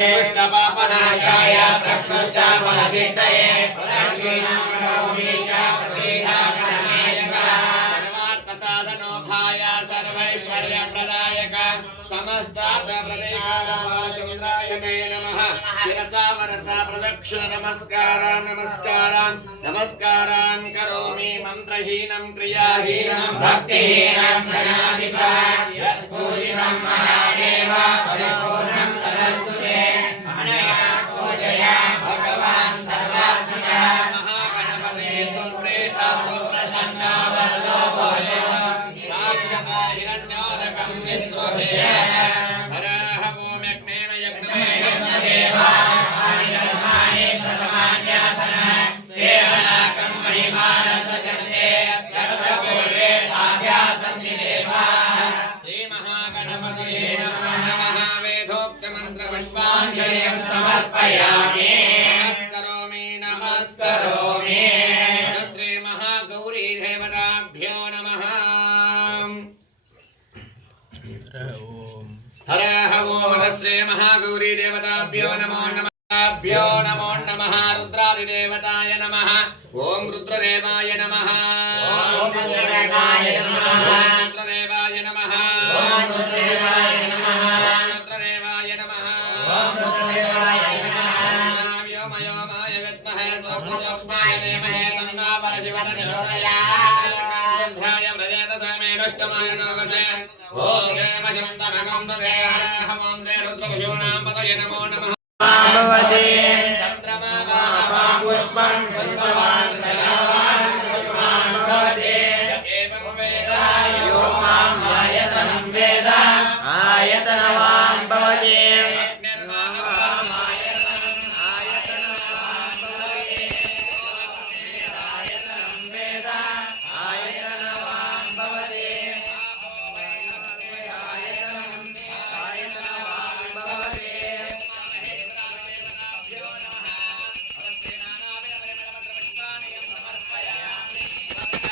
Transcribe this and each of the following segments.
कृष्णपापनाशाय प्रकृष्टापनसिद्धये प्रदक्षिणां करोमि सर्वार्थसाधनोभाय सर्वैश्वर्यप्रदायक समस्तार्थप्रदेकालचन्द्रायते नमः शिरसा वरसा प्रदक्षिण नमस्कारान् नमस्कारान् नमस्कारान् करोमि मन्त्रहीनं क्रियाहीनं भक्तिहीनं धनाधिपा यत्पूजितं महादेव सुप्रेता सुप्रसन्ना वरदो भवतो साक्षता हिरण्योदकं विश्वभेय हरः भूम्यग्नेन यज्ञमेव वेदोक्तमन्त्रपुष्पाञ्जलिं समर्पयामि హరాహ ఓం శ్రీ మహాగౌరీ దేవతాభ్యో నమో నమాభ్యో నమో నమ రుద్రాదిదేవతాయ నమ ఓం రుద్రదేవాయ నమ ఓం రుద్రదేవాయ నమ विद्महे सूक्ष्मसूक्ष्माय धीमहि तन्नो परशिवः प्रचोदयात् ध्याय व्रजेत समेष्टमाय तमसे ॐ हेमशन्तमकं तदे हरः ॐ श्री रुद्रपशूनां पतये नमो नमः भवति चन्द्रमा वाहवा पुष्पं पुष्पवान् धनवान् पुष्पवान् भवति एवं वेद यो माम् आयतनं वेद आयतनवान् भवति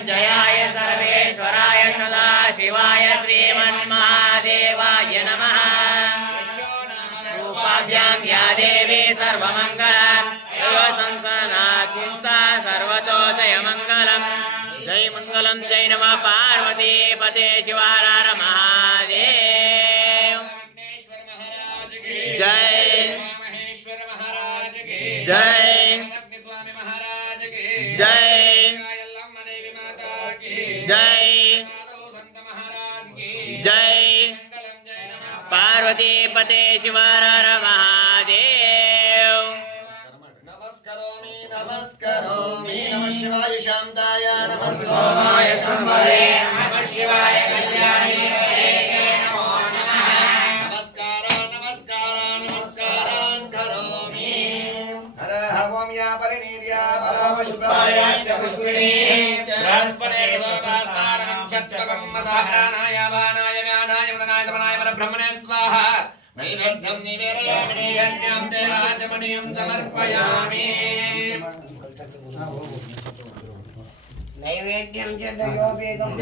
मृत्युञ्जयाय सर्वेश्वराय सदाशिवाय श्रीमन्महादेवाय नमः रूपाभ्यां या देवी सर्वमङ्गला संसना पुंसा सर्वतो जय मङ्गलम् जय मङ्गलं जय नमः पार्वती पते शिवारार महादेव जय महेश्वर महाराज की जय जय मंगलम जय नमः पार्वती पते शिवारार महादेव नमस्करोमि नमस्करोमि नमः शिवाय शान्ताय नमः सोमाय शम्भवे नमः शिवाय कल्याणी नमो नमः नमस्कार नमस्कार नमस्कारान् करोमि हरः ओं या परिणीर्या बलपुष्पाय च पुष्पिणी बृहस्पतिर्लोकास्तारं क्षत्रकं మనసాయ భానాయ వ్యానాయ మదనాయ సమనాయ పరబ్రహ్మణే స్వాహ నైవేద్యం నివేదయామి నైవేద్యం దేవాచమనీయం సమర్పయామి నైవేద్యం చెడ్డయోపేతం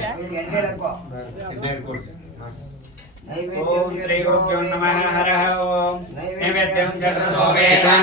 ఓం శ్రీ గురుభ్యో నమః హరః ఓం నైవేద్యం वेदं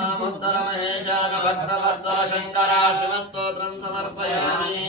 మాయా సముద్రపదే గమనంత కలుషాయ నమోత్తర మహేశాన భక్తవస్తర శంకర శివస్తోత్రం సమర్పయామి